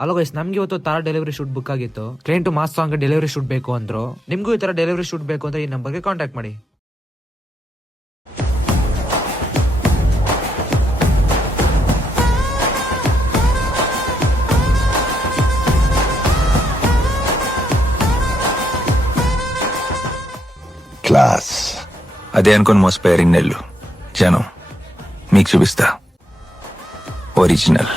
Hello guys, ನಮ್ಗೆ ಇವತ್ತು Tara delivery shoot book ಆಗಿತ್ತು. Client mass song delivery shoot ಬೇಕು ಅಂದ್ರು. ನಿಮ್ಗೂ ಈ ತರ ಡೆಲಿವರಿ ಶೂಟ್ ಬೇಕು ಅಂದ್ರೆ ಈ ನಂಬರ್ಗೆ ಕಾಂಟ್ಯಾಕ್ಟ್ ಮಾಡಿ. క్లాస్ అదే అనుకుని మోసపోయారు ఇన్నెళ్ళు జనం. మీకు చూపిస్తా ఒరిజినల్.